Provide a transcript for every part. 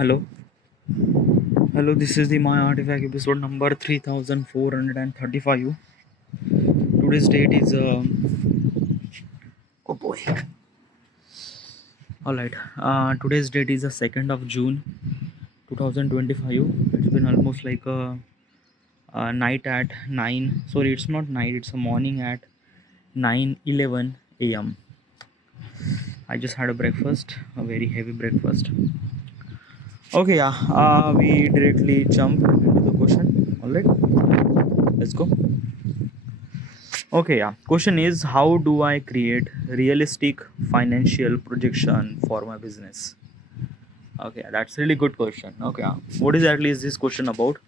Hello, hello. This is the My Artifact episode number 3435. Today's date is oh boy. All right. Today's date is the 2nd of June, 2025. It's been almost like a night at 9. Sorry, it's not night. It's a morning at 9:11 a.m. I just had a breakfast, a very heavy breakfast. Okay, yeah. We directly jump into the question. All right. Let's go. Okay, yeah. Question is, how do I create realistic financial projection for my business? Okay, that's really good question. Okay, yeah. What exactly is this question about?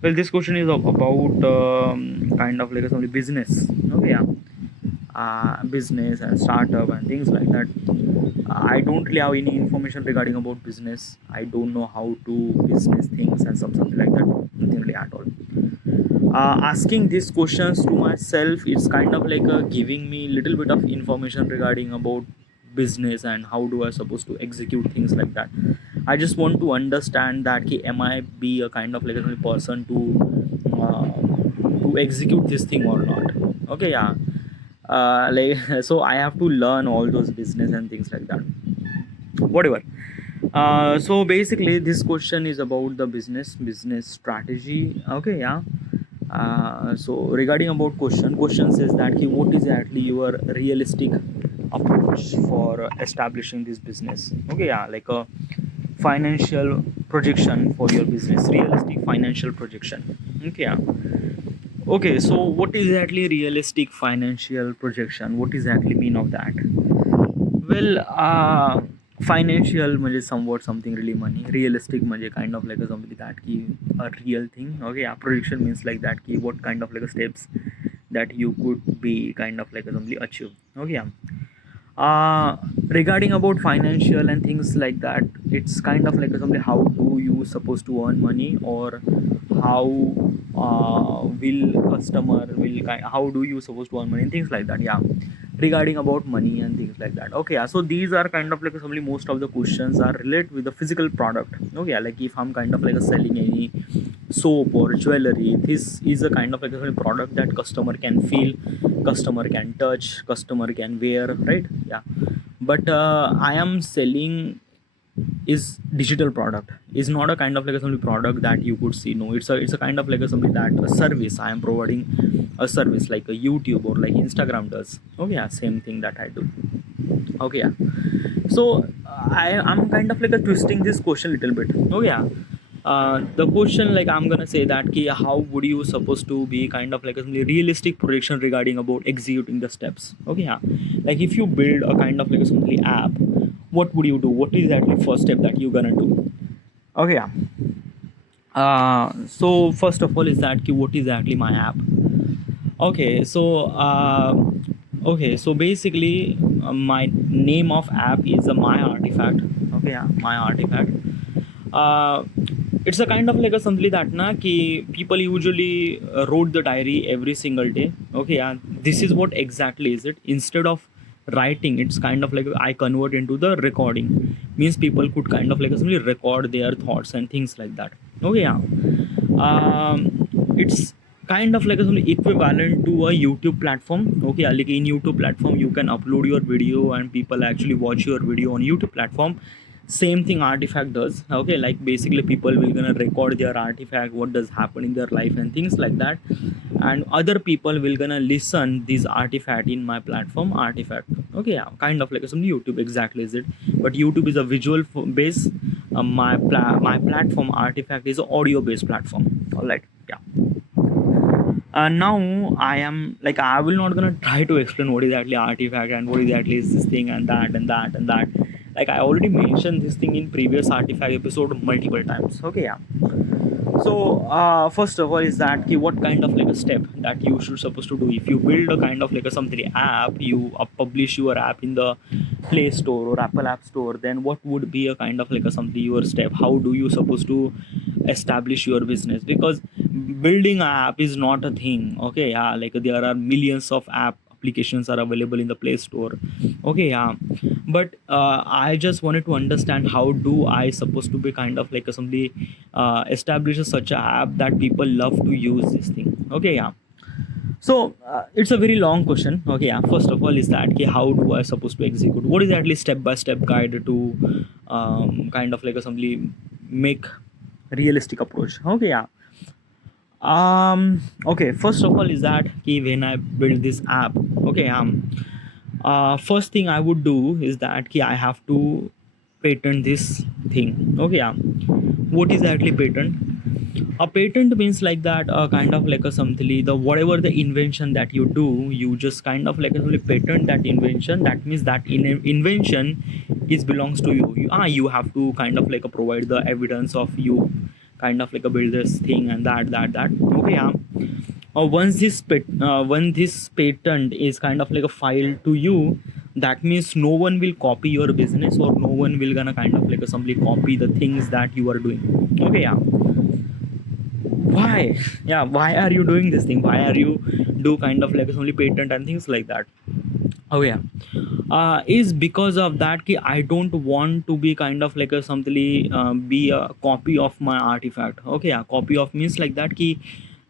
Well, this question is about kind of like a some business. Okay, yeah. Business and startup and things like that. I don't really have any information regarding about business. I don't know how to business things and something like that. Nothing really at all. Asking these questions to myself, it's kind of like giving me little bit of information regarding about business and how do I supposed to execute things like that. I just want to understand that am I be a kind of like a person to execute this thing or not. Okay, yeah. Like so I have to learn all those business and things like that, whatever. So basically this question is about the business strategy. Okay, yeah. So regarding about question says that what is actually your realistic approach for establishing this business. Okay, yeah, like a financial projection for your business, realistic financial projection. Okay, yeah. Okay, so what is exactly realistic financial projection? What exactly mean of that? Well, financial म्हणजे somewhat something really money. Realistic म्हणजे kind of like a something that की a real thing. Okay, yeah, projection means like that की what kind of like a steps that you could be kind of like a something achieve. Okay, yeah. Regarding about financial and things like that, it's kind of like a something how do you supposed to earn money, or how will customer will how do you supposed to earn money and things like that. Yeah, regarding about money and things like that. Okay, yeah. So these are kind of like simply most of the questions are related with the physical product. Okay, yeah, like if I'm kind of like selling any soap or jewelry, this is a kind of like a product that customer can feel, customer can touch, customer can wear, right? Yeah. But I am selling is digital product, is not a kind of like a something product that you could see. No, it's a kind of like a something that a service I am providing, a service like a YouTube or like Instagram does. Okay, yeah, same thing that I do. Okay, yeah. So I'm kind of like a twisting this question a little bit. Okay, yeah. The question, like I'm gonna say that ki, how would you supposed to be kind of like a realistic projection regarding about executing the steps. Okay, yeah. Like if you build a kind of like a simply app, what would you do? What is actually first step that you're gonna do? Okay, yeah. So first of all is that ki, what is actually my app? Okay, so basically my name of app is a My Artifact. Okay, yeah, My Artifact. uh, it's a kind of like a something that na ki people usually wrote the diary every single day. Okay, yeah, this is what exactly is it. Instead of writing, it's kind of like I convert into the recording, means people could kind of like simply record their thoughts and things like that. Okay, yeah. It's kind of like a something equivalent to a YouTube platform. Okay, yeah, like in YouTube platform you can upload your video and people actually watch your video on YouTube platform. Same thing Artifact does. Okay, like basically people will gonna record their artifact, what does happen in their life and things like that, and other people will gonna listen this artifact in my platform Artifact. Okay, yeah, kind of like some YouTube exactly is it. But YouTube is a visual base. My platform Artifact is an audio based platform. All right, yeah. Now I am like I will not gonna try to explain what is actually Artifact and what is actually is this thing and that and that and that. Like I already mentioned this thing in previous Artifact episode multiple times. Okay, yeah. So first of all is that what kind of like a step that you should supposed to do if you build a kind of like a something app, you publish your app in the Play Store or Apple App Store, then what would be a kind of like a something your step, how do you supposed to establish your business? Because building an app is not a thing. Okay, yeah, like there are millions of app applications are available in the Play Store. Okay, yeah. But I just wanted to understand how do I supposed to be kind of like a somebody establishes such a app that people love to use this thing. Okay, yeah. So it's a very long question. Okay, yeah. First of all, is that okay, how do I supposed to execute? What is at least step by step guide to kind of like a somebody make realistic approach? Okay, yeah. Okay, first of all is that okay, when I build this app, okay, first thing I would do is that okay, I have to patent this thing. Okay, yeah. What is actually patent? A patent means like that kind of like a something, the whatever the invention that you do, you just kind of like a only patent that invention. That means that invention is belongs to you. You have to kind of like a provide the evidence of you kind of like a build this thing and that. Okay, yeah. Once this patent is kind of like a file to you, that means no one will copy your business, or no one will gonna kind of like a simply copy the things that you are doing. Okay, yeah. Why? Yeah, why are you doing this thing? Why are you do kind of like only patent and things like that? Oh yeah, is because of that ki I don't want to be kind of like a something be a copy of my artifact. Okay, yeah, copy of means like that ki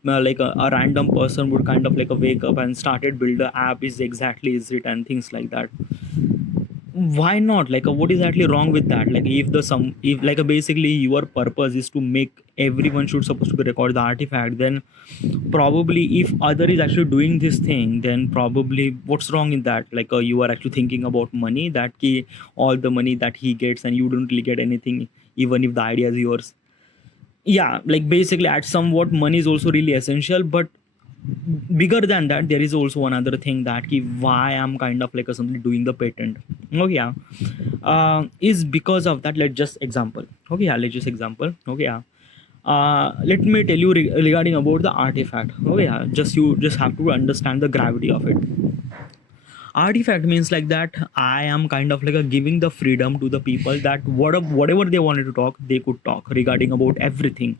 like a random person would kind of like a wake up and started build a app is exactly is it and things like that. Why not? Like what is actually wrong with that? Like if the some if like basically your purpose is to make everyone should supposed to be record the artifact, then probably if other is actually doing this thing, then probably what's wrong in that? Like you are actually thinking about money, that key all the money that he gets and you don't really get anything, even if the idea is yours. Yeah, like basically at somewhat money is also really essential, but bigger than that there is also another thing that ki why I'm kind of like a something doing the patent. Okay, yeah. Is because of that, let's just example. Okay, yeah, let's just example. Okay, yeah. Let me tell you regarding about the artifact. Okay, yeah, just you just have to understand the gravity of it. Artifact means like that I am kind of like a giving the freedom to the people that whatever they wanted to talk, they could talk regarding about everything,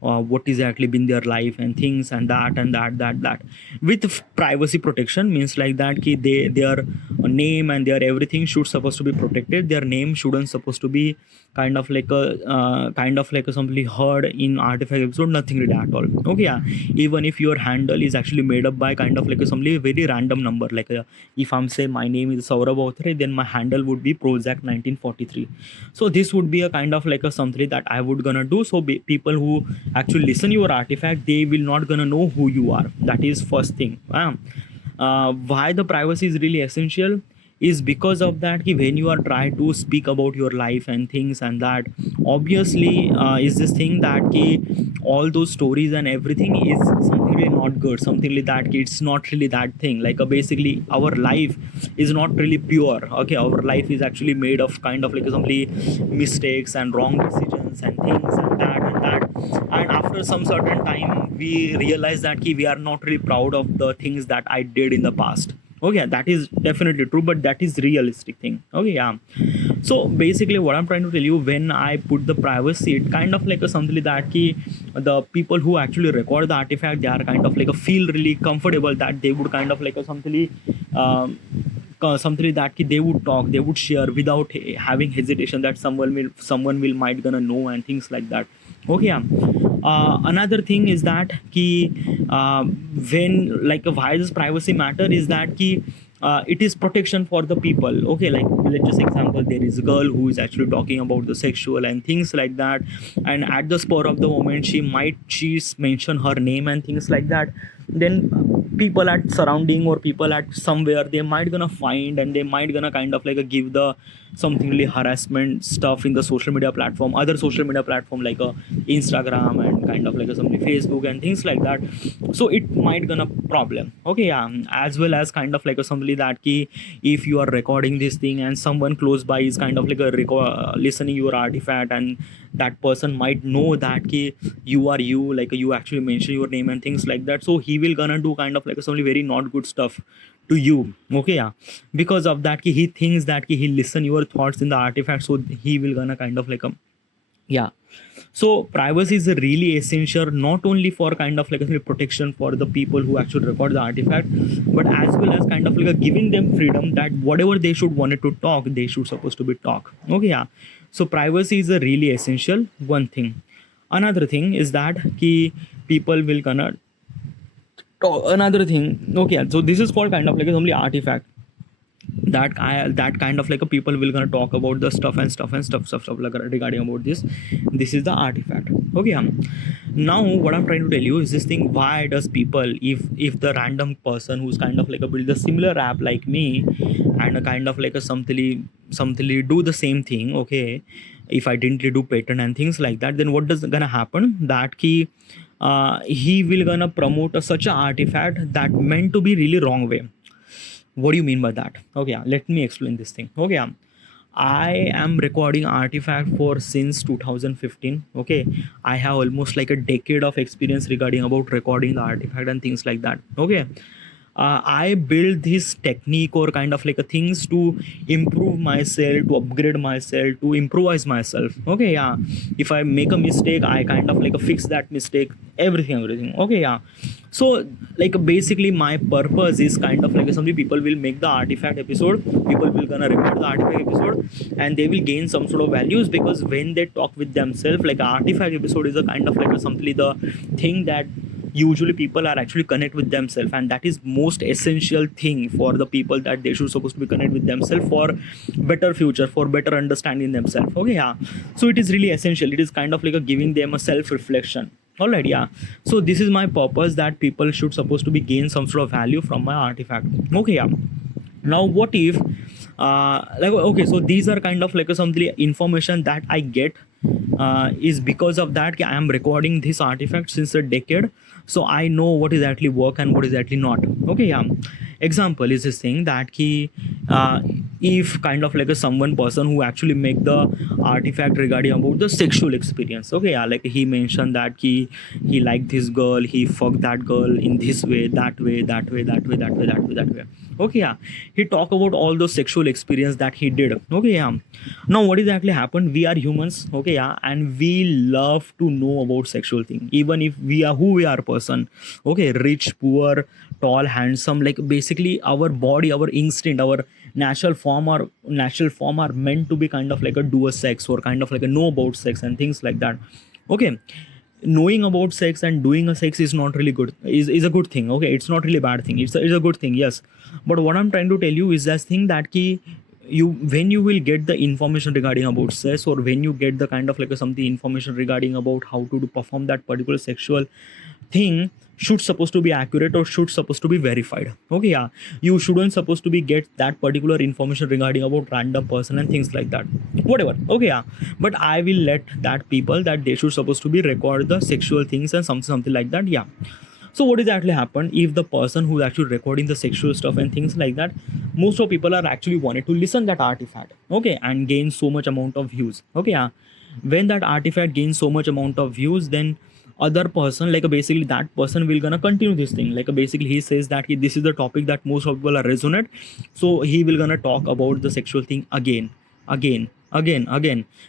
what is actually been their life and things and that with privacy protection. Means like that ki their name and their everything should supposed to be protected. Their name shouldn't supposed to be kind of like a something heard in artifact episode, nothing really at all. Okay, yeah. Even if your handle is actually made up by kind of like a something very random number, like if I'm say my name is Saurabh Authre, then my handle would be Prozac 1943. So this would be a kind of like a something that I would gonna do. So people who actually listen your artifact, they will not gonna know who you are. That is first thing. Why the privacy is really essential is because of that ki when you are trying to speak about your life and things and that, obviously is this thing that ki all those stories and everything is something really not good, something like that ki it's not really that thing. Like basically our life is not really pure. Okay, our life is actually made of kind of like simply mistakes and wrong decisions and things and that. And after some certain time we realize that ki we are not really proud of the things that I did in the past. Okay, that is definitely true, but that is realistic thing. Okay, yeah. So basically what I'm trying to tell you, when I put the privacy, it kind of like a something that ki the people who actually record the artifact, they are kind of like a feel really comfortable that they would kind of like a something that they would talk, they would share without having hesitation that someone will might gonna know and things like that. Okay, yeah. Another thing is that ki when like why does privacy matter is that ki it is protection for the people. Okay, like let's just example, there is a girl who is actually talking about the sexual and things like that, and at the spur of the moment she's mention her name and things like that, then people at surrounding or people at somewhere, they might gonna find and they might gonna kind of like give the something really harassment stuff in the social media platform, other social media platform like Instagram and kind of like something Facebook and things like that. So it might gonna problem. Okay, yeah. As well as kind of like something that key, if you are recording this thing and someone close by is kind of like listening your artifact, and that person might know that key you are you, like you actually mention your name and things like that, so he will gonna do kind of like something very not good stuff to you. Okay, yeah. Because of that he thinks that he listen your thoughts in the artifact, so he will gonna kind of like Yeah. So privacy is really essential, not only for kind of like a protection for the people who actually record the artifact, but as well as kind of like a giving them freedom that whatever they should wanted to talk, they should supposed to be talk. Okay, yeah. So privacy is a really essential one thing. Another thing is that key people will gonna talk. Another thing, okay, yeah, so this is called kind of like a only artifact that kind of like a people will gonna talk about the stuff and stuff like regarding about this is the artifact. Okay, now what I'm trying to tell you is this thing, why does people, if the random person who's kind of like a build a similar app like me and a kind of like a something do the same thing, okay, if I didn't do patent and things like that, then what does gonna happen that he will gonna promote such an artifact that meant to be really wrong way. What do you mean by that? Okay, yeah, let me explain this thing. Okay, I am recording artifact for since 2015. Okay, I have almost like a decade of experience regarding about recording the artifact and things like that. Okay, I build this technique or kind of like a things to improve myself, to upgrade myself, to improvise myself. Okay, yeah. If I make a mistake, I kind of like a fix that mistake. Everything. Okay, yeah. So like basically my purpose is kind of like some people will make the artifact episode, people will gonna record the artifact episode, and they will gain some sort of values, because when they talk with themselves, like artifact episode is a kind of like a simply the thing that usually people are actually connect with themselves, and that is most essential thing for the people, that they should supposed to be connect with themselves for better future, for better understanding themselves. Okay, yeah. So it is really essential, it is kind of like a giving them a self reflection. All right, yeah. So this is my purpose, that people should supposed to be gain some sort of value from my artifact. Okay, yeah. Now what if like okay, so these are kind of like a something information that I get is because of that I am recording this artifact since a decade, so I know what is actually work and what is actually not. Okay, yeah. Example is this thing that uh, if kind of like a someone person who actually make the artifact regarding about the sexual experience. Okay, yeah, like he mentioned that he liked this girl, he fucked that girl in this way, that way, that way, that way, that way, that way, that way. Okay, yeah. He talk about all those sexual experience that he did. Okay, yeah. Now what is actually happened, we are humans. Okay, yeah, and we love to know about sexual thing, even if we are who we are person. Okay, rich, poor, tall, handsome, like basically our body, our instinct, our natural form are meant to be kind of like a do a sex, or kind of like a know about sex and things like that. Okay, knowing about sex and doing a sex is not really good, is a good thing. Okay, it's not really a bad thing, it's a good thing, yes. But what I'm trying to tell you is that thing that you, when you will get the information regarding about sex, or when you get the kind of like a something information regarding about how to do perform that particular sexual thing, should supposed to be accurate or should supposed to be verified. Okay, yeah. You shouldn't supposed to be get that particular information regarding about random person and things like that, whatever. Okay, yeah. But I will let that people that they should supposed to be record the sexual things and something like that, yeah. So what is actually happen, if the person who is actually recording the sexual stuff and things like that, most of people are actually wanted to listen that artifact, okay, and gain so much amount of views. Okay, yeah. When that artifact gains so much amount of views, then other person, like basically that person will gonna continue this thing, like basically he says that this is the topic that most of people are resonate, so he will gonna talk about the sexual thing again.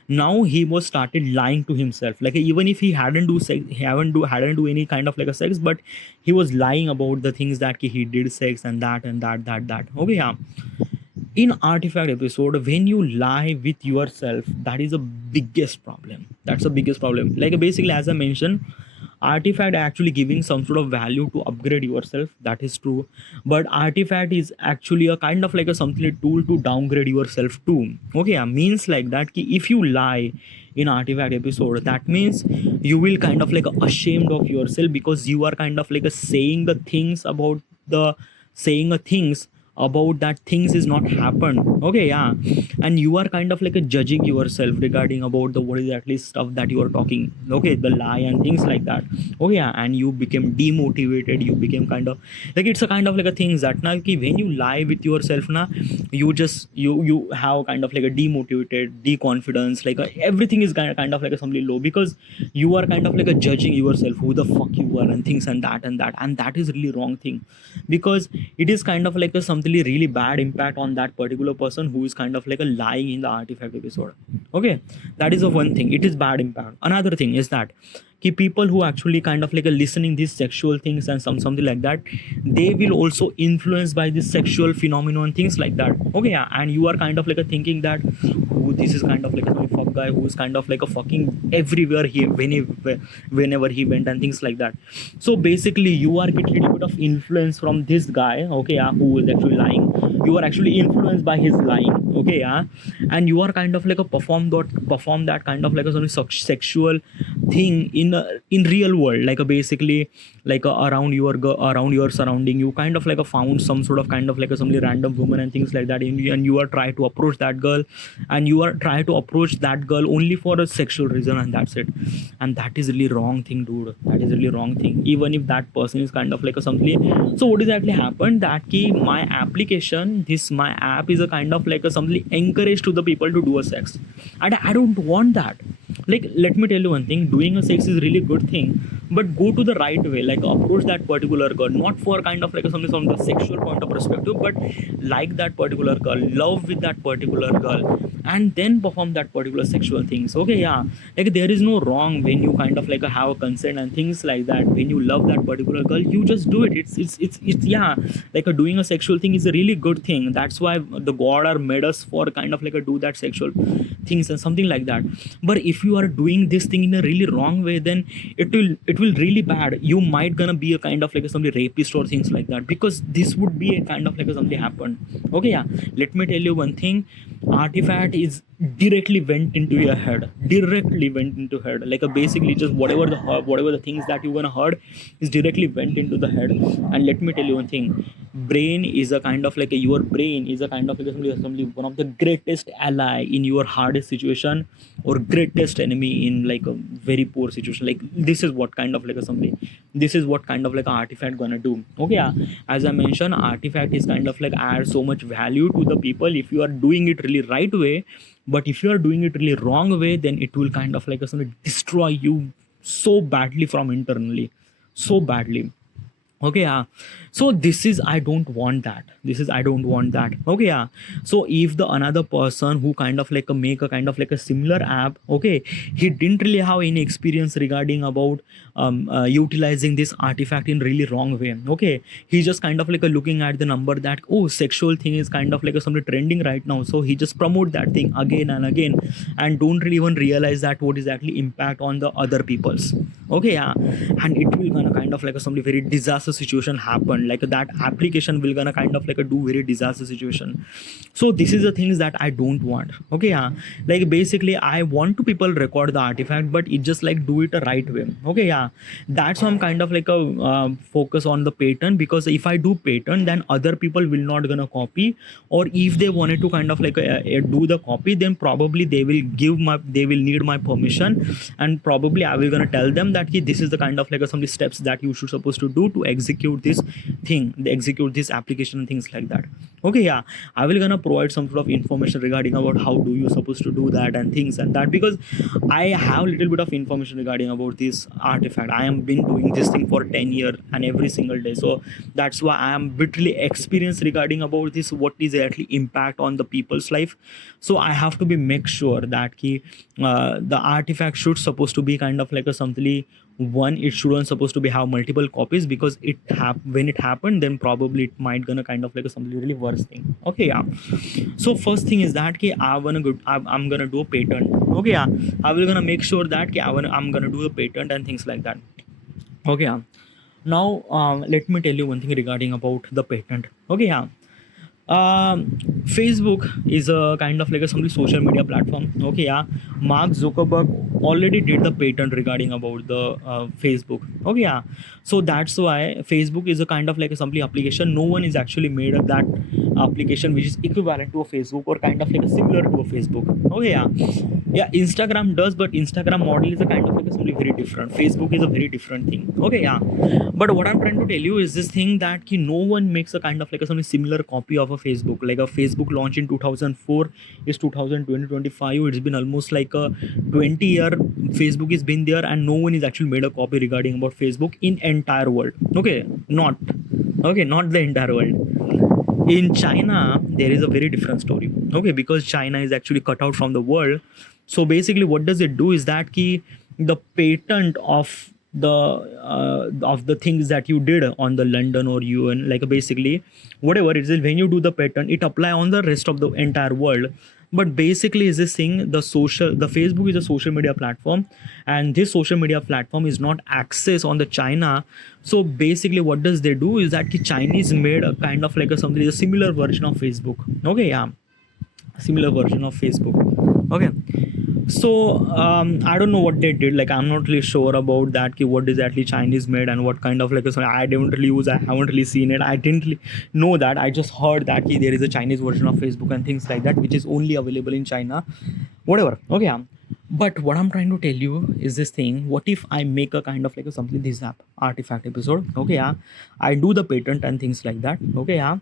Now he was started lying to himself, like even if he hadn't do sex, he hadn't do any kind of like a sex, but he was lying about the things that he did sex and that. Okay, yeah. In artifact episode, when you lie with yourself, that is the biggest problem, that's the biggest problem. Like basically as I mentioned, artifact actually giving some sort of value to upgrade yourself, that is true. But artifact is actually a kind of like a something, a tool to downgrade yourself too. Okay, yeah, means like that if you lie in artifact episode, that means you will kind of like ashamed of yourself, because you are kind of like saying the things about the saying a things about that things is not happened. Okay, yeah. And you are kind of like a judging yourself regarding about the what is at least stuff that you are talking, okay, the lie and things like that. Okay, yeah. And you became demotivated, you became kind of like, it's a kind of like a things that now when you lie with yourself now, you have kind of like a demotivated, deconfidence, like everything is kind of like a something low, because you are kind of like a judging yourself who the fuck you are and things and that, and that is really wrong thing, because it is kind of like a something something really bad impact on that particular person who is kind of like a lying in the artifact episode. Okay, that is the one thing, it is bad impact. Another thing is that people who actually kind of like listening these sexual things and something like that, they will also influenced by this sexual phenomenon, things like that. Okay, yeah, and you are kind of like a thinking that, oh, this is kind of like a fuck guy who is kind of like a fucking everywhere whenever he went and things like that. So basically you are getting a little bit of influence from this guy, okay, yeah, who is actually lying. You are actually influenced by his lying, okay, yeah, and you are kind of like a perform that kind of like a sexual thing in real world, like a basically like around around your surrounding. You kind of like a found some sort of kind of like a some random woman and things like that, and you are try to approach that girl, and you are try to approach that girl only for a sexual reason, and that's it. And that is really wrong thing, dude. That is really wrong thing, even if that person is kind of like a something. So what exactly happened that key my application, this my app is a kind of like a something encourage to the people to do a sex, and I don't want that. Like, let me tell you one thing, doing a sex is really good thing, but go to the right way, like approach that particular girl, not for kind of like something from the sexual point of perspective, but like that particular girl, love with that particular girl, and then perform that particular sexual things. Okay, yeah, like there is no wrong when you kind of like have a consent and things like that. When you love that particular girl, you just do it. It's yeah, like doing a sexual thing is a really good thing. That's why the god are made us for kind of like do that sexual things and something like that. But if you are doing this thing in a really wrong way, then it will really bad. You might gonna be a kind of like somebody rapist or things like that, because this would be a kind of like something happened. Okay, yeah, let me tell you one thing, artifact is directly went into your head, directly went into head, like a basically just whatever the things that you gonna heard is directly went into the head. And let me tell you one thing, brain is a kind of like your brain is a kind of like assembly one of the greatest ally in your hardest situation, or greatest enemy in like a very poor situation. Like this is what kind of like assembly, this is what kind of like artifact gonna do. Okay, yeah, as I mentioned, artifact is kind of like add so much value to the people if you are doing it really right way. But if you are doing it really wrong way, then it will kind of like destroy you so badly from internally, so badly. Okay, yeah, so this is I don't want that, this is I don't want that. Okay, yeah, so if the another person who kind of like make a kind of like a similar app, okay, he didn't really have any experience regarding about utilizing this artifact in really wrong way. Okay, he just kind of like looking at the number that, oh, sexual thing is kind of like something trending right now, so he just promote that thing again and again, and don't really even realize that what is actually impact on the other people's. Okay, yeah, and it will gonna kind of like something very disaster situation happen, like that application will gonna kind of like do very disaster situation. So this is the things that I don't want. Okay, yeah, like basically I want to people record the artifact, but it just like do it a right way. Okay, yeah, that's why I'm kind of like a focus on the pattern, because if I do pattern, then other people will not gonna copy, or if they wanted to kind of like do the copy, then probably they will need my permission, and probably I will gonna tell them that this is the kind of like some steps that you should supposed to do to execute this thing, execute this application and things like that. Okay, yeah, I will gonna provide some sort of information regarding about how do you supposed to do that and things and that, because I have little bit of information regarding about this artifact. I am been doing this thing for 10 years and every single day, so that's why I am literally experienced regarding about this, what is actually impact on the people's life. So I have to be make sure that the artifact should supposed to be kind of like a something one, it shouldn't supposed to be have multiple copies, because when it happened, then probably it might gonna kind of like something really worse thing. Okay, yeah, so first thing is that I'm gonna do a patent. Okay, yeah, I will gonna make sure that I'm gonna do a patent and things like that. Okay, yeah, now let me tell you one thing regarding about the patent. Okay, yeah, Facebook is a kind of like a some social media platform. Okay, yeah, Mark Zuckerberg already did the patent regarding about the Facebook. Okay, yeah, so that's why Facebook is a kind of like a simply application. No one is actually made of that application which is equivalent to a Facebook or kind of like a similar to a Facebook. Okay, yeah, yeah, Instagram does, but Instagram model is a kind of like a something very different. Facebook is a very different thing. Okay, yeah, but what I'm trying to tell you is this thing that no one makes a kind of like a something similar copy of a Facebook. Like a Facebook launch in 2004 is 2020-25. It's been almost like a 20-year Facebook has been there, and no one is actually made a copy regarding about Facebook in entire world. Okay, not the entire world. In China, there is a very different story. Okay, because China is actually cut out from the world. So basically, what does it do is that the patent of the things that you did on the London or UN, like basically whatever it is, when you do the patent, it apply on the rest of the entire world. But basically, is this thing the Facebook is a social media platform, and this social media platform is not access on the China. So basically, what does they do is that Chinese made a kind of like a something a similar version of Facebook. Okay, yeah, similar version of Facebook. Okay, so I don't know what they did. Like I'm not really sure about that. What exactly Chinese made and what kind of like so I don't really use. I haven't really seen it. I didn't really know that. I just heard that there is a Chinese version of Facebook and things like that, which is only available in China. Whatever. Okay. But what I'm trying to tell you is this thing. What if I make a kind of like a something this app artifact episode? Okay, yeah. I do the patent and things like that. Okay, yeah.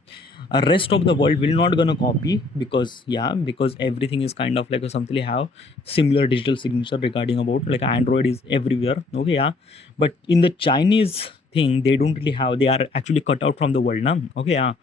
Rest of the world will not gonna copy because everything is kind of like a something have similar digital signature regarding about like Android is everywhere. Okay, yeah. But in the Chinese thing, they don't really have. They are actually cut out from the world now. Okay, yeah.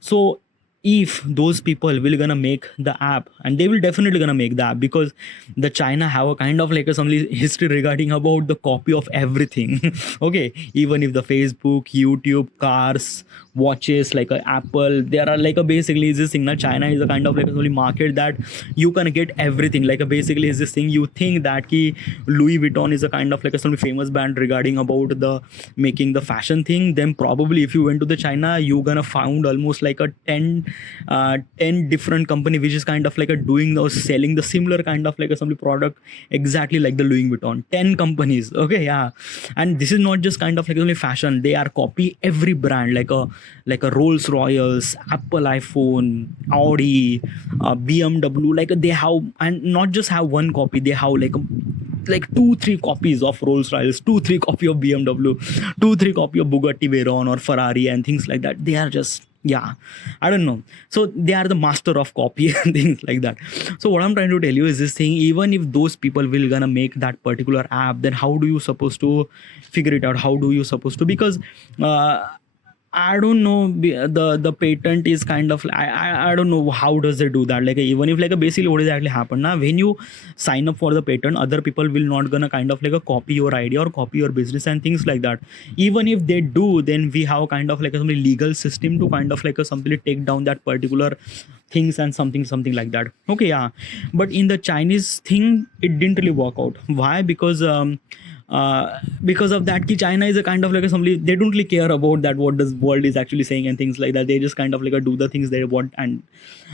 So if those people will gonna make the app, and they will definitely gonna make the app, because the China have a kind of like a some history regarding about the copy of everything. Okay, even if the Facebook, YouTube, cars, watches, like a Apple, there are like a basically is this thing now. China is a kind of like a only market that you can get everything. Like a basically is this thing, you think that Louis Vuitton is a kind of like a some famous brand regarding about the making the fashion thing, then probably if you went to the China, you gonna found almost like a 10 different company which is kind of like a doing or selling the similar kind of like a some product exactly like the Louis Vuitton. 10 companies. Okay, yeah. And this is not just kind of like only fashion, they are copy every brand, like a Rolls Royals, Apple iPhone, Audi, BMW. Like they have, and not just have one copy, they have like 2-3 copies of Rolls Royce, 2-3 copy of BMW, 2-3 copy of Bugatti Veyron or Ferrari and things like that. They are just, yeah, I don't know. So they are the master of copy and things like that. So what I'm trying to tell you is this thing, even if those people will gonna make that particular app, then how do you supposed to figure it out? How do you supposed to, because I don't know, the patent is kind of I don't know how does they do that. Like even if like a basically what exactly happened now, when you sign up for the patent, other people will not gonna kind of like a copy your idea or copy your business and things like that. Even if they do, then we have kind of like a some legal system to kind of like a simply take down that particular things and something like that. Okay, yeah. But in the Chinese thing, it didn't really work out. Why? Because of that China is a kind of like a somebody, they don't really care about that what the world is actually saying and things like that. They just kind of like a do the things they want, and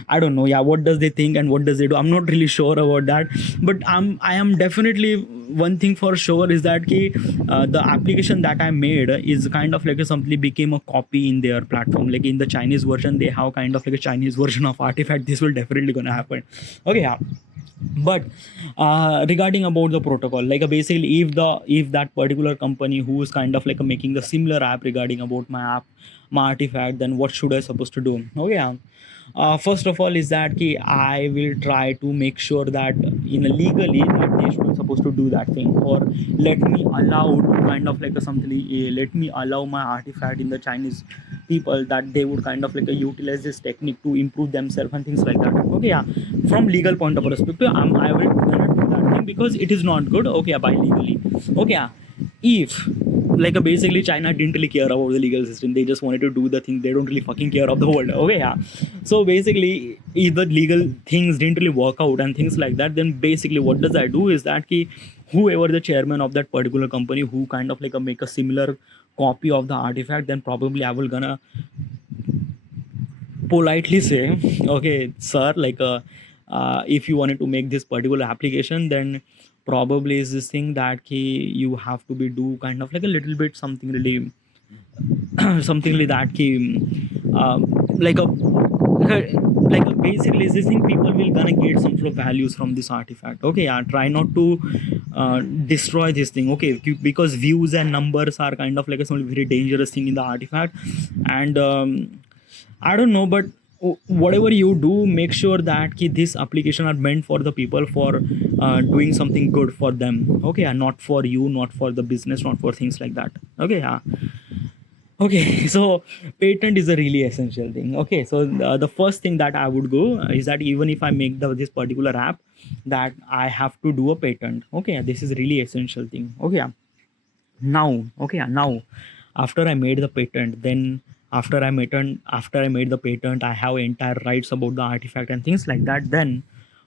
I don't know, yeah, what does they think and what does they do, I'm not really sure about that. But I am definitely, one thing for sure is that the application that I made is kind of like a simply became a copy in their platform. Like in the Chinese version, they have kind of like a Chinese version of artifact. This will definitely gonna happen. Okay, yeah. But regarding about the protocol, like basically if that particular company who is kind of like making the similar app regarding about my app, my artifact, then what should I supposed to do? Oh yeah. First of all is that I will try to make sure that in a legally that they should supposed to do that thing, or let me allow to kind of like a something let me allow my artifact in the Chinese people, that they would kind of like utilize this technique to improve themselves and things like that. Okay, yeah. From legal point of perspective, I will gonna do that thing because it is not good. Okay, by legally. Okay, yeah. If like basically China didn't really care about the legal system, they just wanted to do the thing, they don't really fucking care of the world. Okay, yeah. So basically if the legal things didn't really work out and things like that, then basically what does I do is that whoever the chairman of that particular company who kind of like make a similar copy of the artifact, then probably I will gonna politely say, okay sir, if you wanted to make this particular application, then probably is this thing that you have to be do kind of like a little bit something really something like that like a basically is this thing, people will gonna get some sort of values from this artifact. Okay, yeah, try not to destroy this thing. Okay, because views and numbers are kind of like a very dangerous thing in the artifact. And I don't know, but whatever you do, make sure that this application are meant for the people, for doing something good for them. Okay, and not for you, not for the business, not for things like that. Okay, yeah. Okay, so patent is a really essential thing. Okay, so the first thing that I would go is that even if I make this particular app, that I have to do a patent. Okay, this is really essential thing. Okay, now, okay, now after I made the patent, then after I made the patent, I have entire rights about the artifact and things like that. Then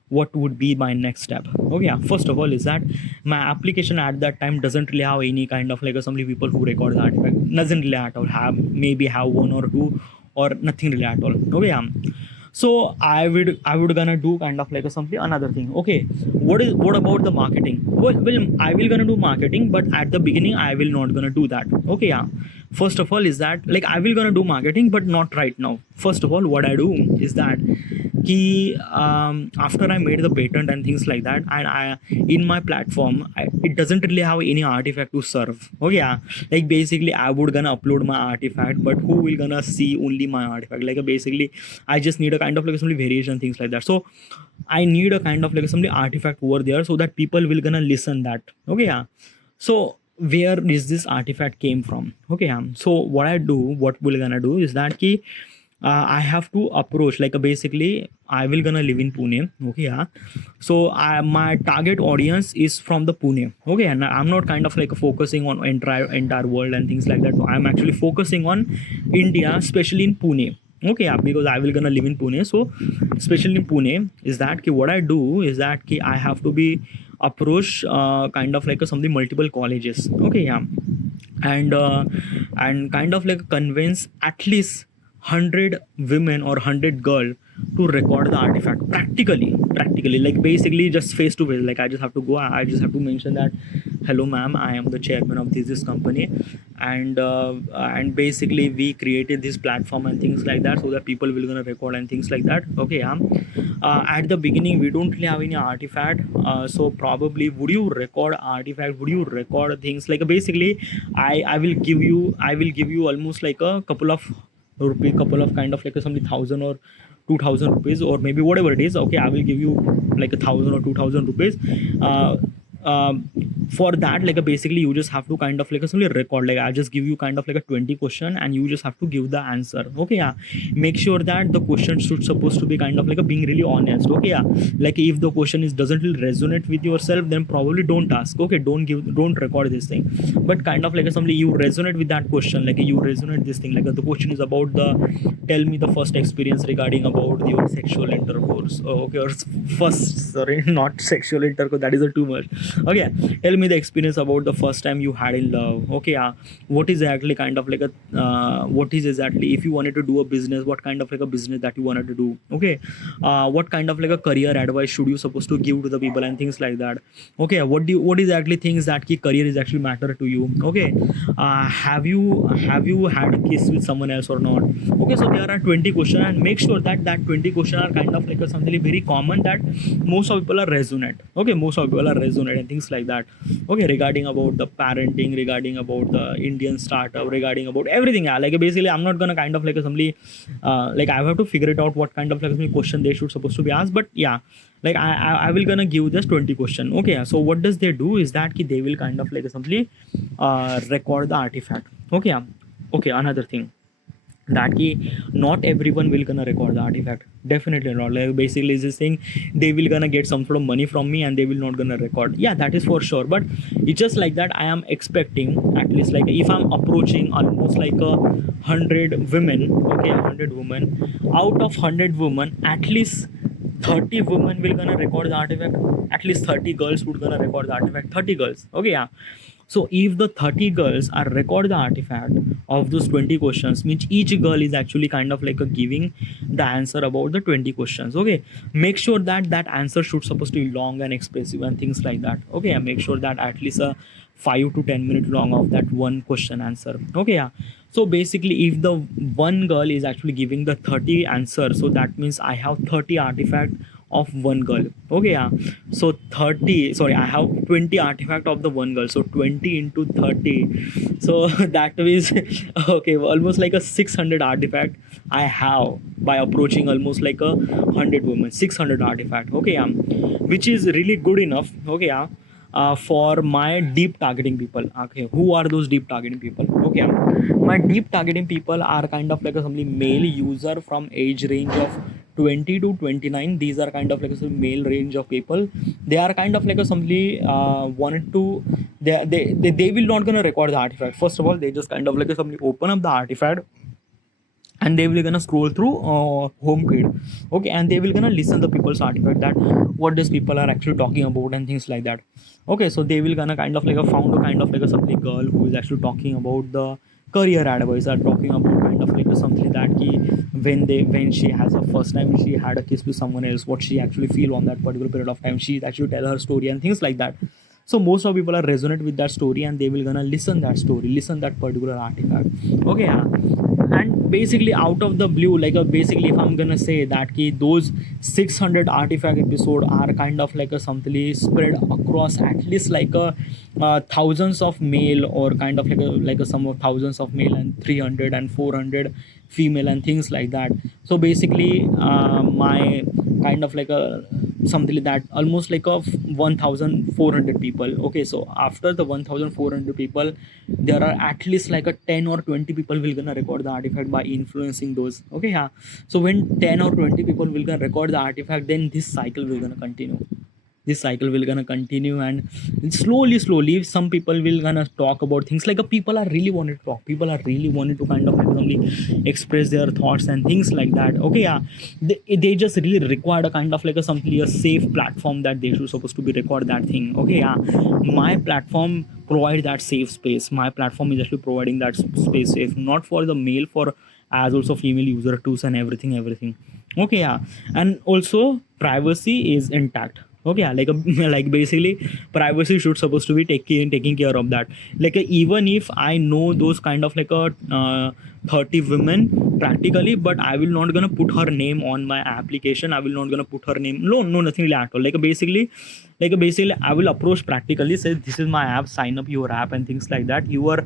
what would be my next step? Okay, yeah, first of all is that my application at that time doesn't really have any kind of like some people who record the artifact, doesn't really at all have, maybe have one or two, or nothing really at all. Okay, yeah. So I would gonna do kind of like a something another thing. Okay, what about the marketing? Well, I will gonna do marketing, but at the beginning I will not gonna do that. Okay, yeah. First of all is that like I will gonna do marketing, but not right now. First of all, what I do is that after I made the patent and things like that, and I in my platform, it doesn't really have any artifact to serve. Okay, yeah. Like basically I would gonna upload my artifact, but who will gonna see only my artifact? Like basically I just need a kind of like some variation, things like that. So I need a kind of like some artifact over there, so that people will gonna listen that. Okay, yeah. So where is this artifact came from? Okay, yeah. So what we're gonna do is that key, I have to approach like basically I will gonna live in Pune. Okay, yeah. So my target audience is from the Pune. Okay, and I'm not kind of like focusing on entire world and things like that. So I'm actually focusing on India, especially in Pune. Okay, yeah, because I will gonna live in Pune. So especially in Pune is that what I do is that I have to be approach kind of like something multiple colleges. Okay, yeah. And kind of like convince at least 100 women or 100 girl to record the artifact practically, like basically just face to face. Like I just have to mention that, hello ma'am, I am the chairman of this company, and basically we created this platform and things like that, so that people will gonna record and things like that. Okay, at the beginning we don't really have any artifact, so probably would you record artifact, would you record things like basically I will give you almost like a couple of kind of like something 1,000 or 2,000 rupees, or maybe whatever it is. Okay, I will give you like 1,000 or 2,000 rupees. uh, for that, like basically you just have to kind of like simply record, like I just give you kind of like a 20 question, and you just have to give the answer. Okay, yeah. Make sure that the question should supposed to be kind of like a being really honest. Okay, yeah. Like if the question is doesn't really resonate with yourself, then probably don't ask. Okay, don't record this thing. But kind of like somebody you resonate with that question, like you resonate this thing, like the question is about the tell me the first experience regarding about your sexual intercourse. Okay, or first, sorry, not sexual intercourse, that is a too much. Okay, tell me the experience about the first time you had in love. Okay, yeah. What is exactly kind of like a what is exactly, if you wanted to do a business, what kind of like a business that you wanted to do. Okay, what kind of like a career advice should you supposed to give to the people and things like that. Okay, what is actually things that key career is actually matter to you. Okay, have you had a kiss with someone else or not. Okay, so there are 20 questions, and make sure that 20 questions are kind of like a something very common that most of people are resonate. Okay, most of people are resonate and things like that. Okay, regarding about the parenting, regarding about the Indian startup, regarding about everything. Yeah, like basically I'm not gonna kind of like somebody like I have to figure it out what kind of like question they should supposed to be asked. But yeah, like I will gonna give just 20 question. Okay, so what does they do is that they will kind of like simply record the artifact. Okay, okay, another thing that not everyone will gonna record the artifact. Definitely not. Like basically is this thing, they will gonna get some sort of money from me and they will not gonna record. Yeah, that is for sure. But it's just like that I am expecting at least, like if I'm approaching almost like 100 women. Okay, 100 women, out of 100 women, at least 30 women will gonna record the artifact. At least 30 girls would gonna record the artifact. 30 girls. Okay, yeah. So if the 30 girls are record the artifact of those 20 questions, means each girl is actually kind of like a giving the answer about the 20 questions. Okay, make sure that answer should supposed to be long and expressive and things like that. Okay, and make sure that at least a 5 to 10 minute long of that one question answer. Okay, yeah. So basically if the one girl is actually giving the 30 answer, so that means I have 30 artifact of one girl. Okay, yeah. So 30, sorry, I have 20 artifact of the one girl, so 20 into 30, so that is okay, almost like a 600 artifact I have by approaching almost like a 100 women. 600 artifact. Okay, which is really good enough. Okay, yeah. for my deep targeting people. Okay, who are those deep targeting people? Okay, my deep targeting people are kind of like a simply male user from age range of 20 to 29. These are kind of like a male range of people. They are kind of like a simply wanted to, they will not gonna record the artifact. First of all, they just kind of like a simply open up the artifact, and they will gonna scroll through home feed. Okay, and they will gonna listen the people's artifact, that what these people are actually talking about and things like that. Okay, so they will gonna kind of like a found a kind of like a something girl who is actually talking about the career advice, are talking about kind of like a something that key, when she has a first time she had a kiss with someone else, what she actually feel on that particular period of time, she actually tell her story and things like that. So most of people are resonate with that story, and they will gonna listen that story, listen that particular artifact. Okay, yeah. And basically out of the blue, like basically if I'm gonna say that key, those 600 artifact episode are kind of like a something spread across at least like a thousands of male, or kind of like a sum of thousands of male, and 300 and 400 female and things like that. So basically my kind of like a something like that, almost like of 1400 people. Okay, so after the 1400 people, there are at least like a 10 or 20 people will gonna record the artifact by influencing those. Okay, yeah. So when 10 or 20 people will gonna record the artifact, then this cycle will gonna continue. This cycle will gonna continue, and slowly some people will gonna talk about things like people are really wanted to talk, people are really wanted to kind of randomly express their thoughts and things like that. Okay, yeah. They just really required a kind of like a something, a safe platform that they should supposed to be record that thing. Okay, yeah. My platform provide that safe space. My platform is actually providing that space safe, not for the male, for as also female user tools and everything. Okay, yeah. And also privacy is intact. Okay, yeah, like a, like basically privacy should supposed to be taking care of that. Like even if I know those kind of like a 30 women practically, but I will not gonna put her name on my application, I will not gonna put her name, no nothing really at all. Like basically I will approach practically, say this is my app, sign up your app and things like that. Your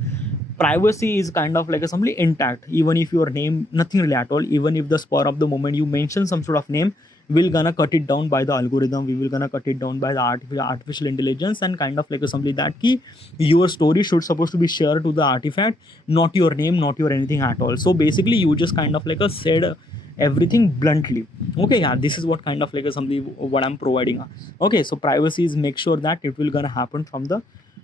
privacy is kind of like a something intact, even if your name nothing really at all, even if the spur of the moment you mention some sort of name, we'll gonna cut it down by the algorithm, we will gonna cut it down by the artificial intelligence, and kind of like a something that key, your story should supposed to be shared to the artifact, not your name, not your anything at all. So basically you just kind of like a said everything bluntly. Okay, yeah, this is what kind of like a something what I'm providing. Okay, so privacy is make sure that it will gonna happen from the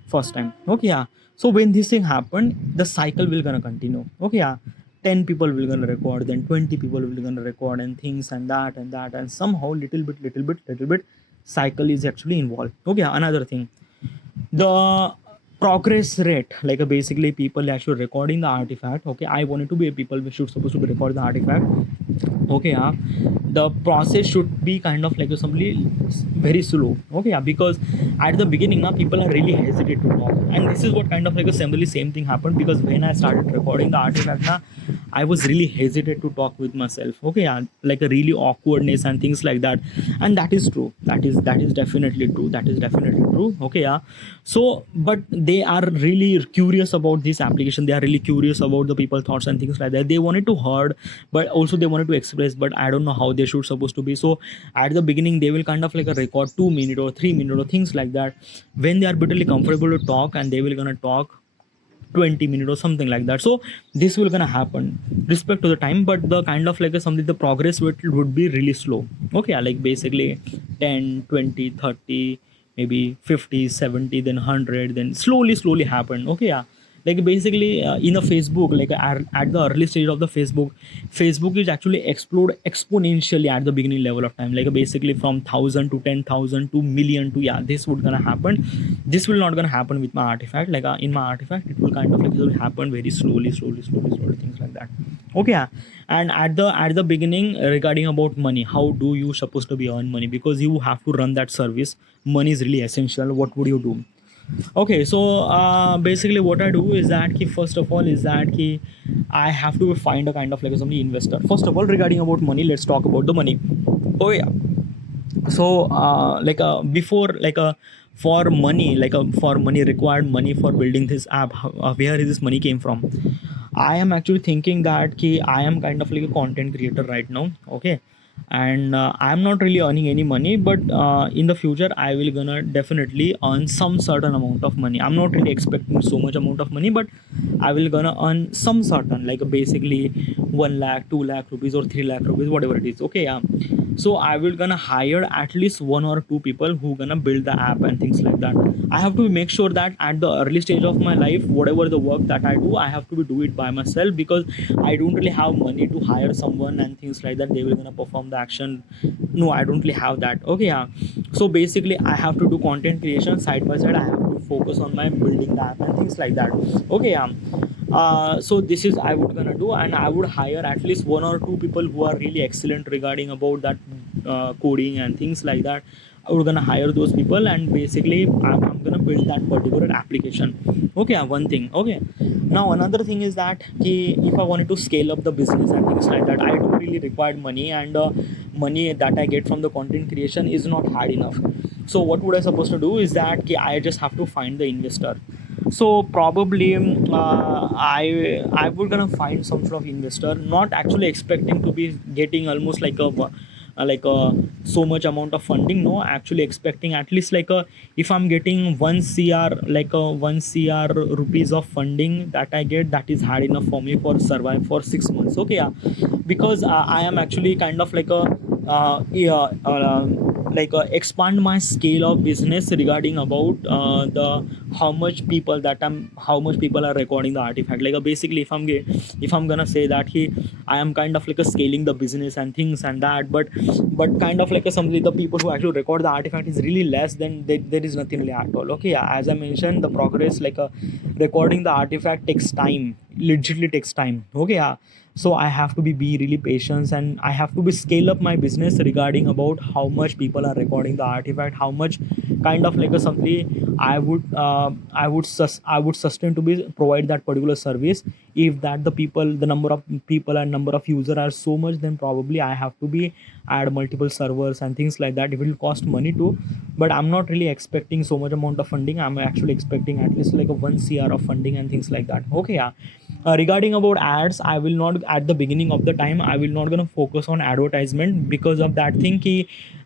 first time. Okay, yeah. So when this thing happened, the cycle will gonna continue. Okay, yeah. 10 people will gonna record, then 20 people will gonna record, and things and that and that, and somehow little bit cycle is actually involved. Okay, another thing, the progress rate, like basically people actually recording the artifact. Okay, I wanted to be people we should supposed to be record the artifact. Okay, yeah. The process should be kind of like something very slow. Okay, yeah, because at the beginning now people are really hesitate to talk, and this is what kind of like a same thing happened, because when I started recording the artifact now, I was really hesitate to talk with myself. Okay, yeah, like a really awkwardness and things like that. And that is true, that is definitely true, that is definitely true. Okay, yeah. So but they are really curious about this application, they are really curious about the people thoughts and things like that. They wanted to heard, but also they wanted to express, but I don't know how they should supposed to be. So at the beginning they will kind of like a record 2 minutes or 3 minutes or things like that. When they are bitterly comfortable to talk, and they will gonna talk 20 minutes or something like that. So this will gonna happen respect to the time, but the kind of like a something, the progress would be really slow. Okay, like basically 10, 20, 30, maybe 50, 70, then 100, then slowly happen. Okay, yeah. Like basically in a Facebook, like at the early stage of the Facebook is actually explode exponentially at the beginning level of time, like basically from 1,000 to 10,000 to million to, yeah, this would gonna happen. This will not gonna happen with my artifact. Like in my artifact it will kind of like it will happen very slowly, things like that. Okay, yeah. And at the beginning, regarding about money, how do you supposed to be earn money, because you have to run that service, money is really essential. What would you do? Okay, so basically what I do is that first of all is that I have to find a kind of like somebody investor. First of all, regarding about money, let's talk about the money. Oh yeah. So before for money, for money, required money for building this app, where is this money came from? I am actually thinking that I am kind of like a content creator right now. Okay, and I'm not really earning any money, but in the future I will gonna definitely earn some certain amount of money. I'm not really expecting so much amount of money, but I will gonna earn some certain, like basically 1 lakh, 2 lakh rupees, or 3 lakh rupees, whatever it is. Okay, yeah. So I will gonna hire at least one or two people who gonna build the app and things like that. I have to make sure that at the early stage of my life, whatever the work that I do, I have to do it by myself, because I don't really have money to hire someone and things like that. They will gonna perform the action. No, I don't really have that. Okay, yeah. So basically I have to do content creation side by side. I have to focus on my building the app and things like that. Okay, yeah. So this is I would gonna do, and I would hire at least one or two people who are really excellent regarding about that coding and things like that. I would gonna hire those people, and basically I'm gonna build that particular application. Okay, one thing. Okay, now another thing is that if I wanted to scale up the business and things like that, I do really require money, and money that I get from the content creation is not hard enough. So what would I supposed to do is that I just have to find the investor. So probably I would gonna find some sort of investor, not actually expecting to be getting almost like a so much amount of funding. No, actually expecting at least like a, if I'm getting 1 cr, like a 1 cr rupees of funding that I get, that is hard enough for me for survive for 6 months. Okay, yeah. Because I am actually kind of like a yeah, expand my scale of business regarding about the how much people are recording the artifact. Like basically if I'm gonna say that I am kind of like a scaling the business and things and that, but kind of like a somebody, the people who actually record the artifact is really less, then there is nothing really at all. Okay, yeah. As I mentioned, the progress, recording the artifact takes time, legitimately takes time. Okay, yeah. So I have to be really patient, and I have to be scale up my business regarding about how much people are recording the artifact, how much kind of like a something I would sustain to be provide that particular service. If that the number of people and number of user are so much, then probably I have to be add multiple servers and things like that. It will cost money too, but I'm not really expecting so much amount of funding. I'm actually expecting at least like a 1 cr of funding and things like that. Okay, yeah. Regarding about ads, I will not, at the beginning of the time I will not gonna focus on advertisement, because of that thing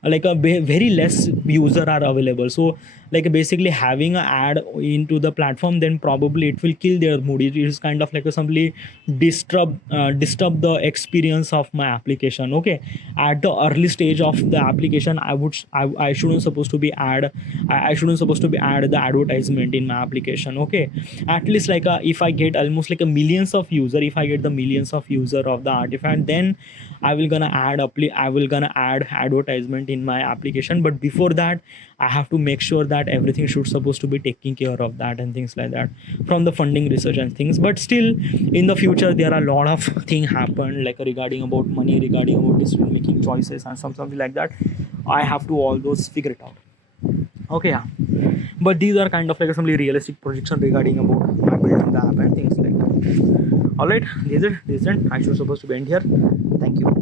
very less user are available. So like basically having an ad into the platform, then probably it will kill their mood. It is kind of like a simply disturb the experience of my application. Okay, at the early stage of the application, I shouldn't supposed to be I shouldn't supposed to be add the advertisement in my application. Okay, at least if I get almost like a millions of user, if I get the millions of user of the artifact, then I will gonna add advertisement in my application. But before that, I have to make sure that everything should supposed to be taking care of that and things like that, from the funding research and things. But still, in the future there are a lot of thing happen, like regarding about money, regarding about decision making choices and something like that. I have to all those figure it out. Okay, yeah. But these are kind of like some realistic projection regarding about my building the app and things like that. All right, this is it. I should supposed to be end here. Thank you.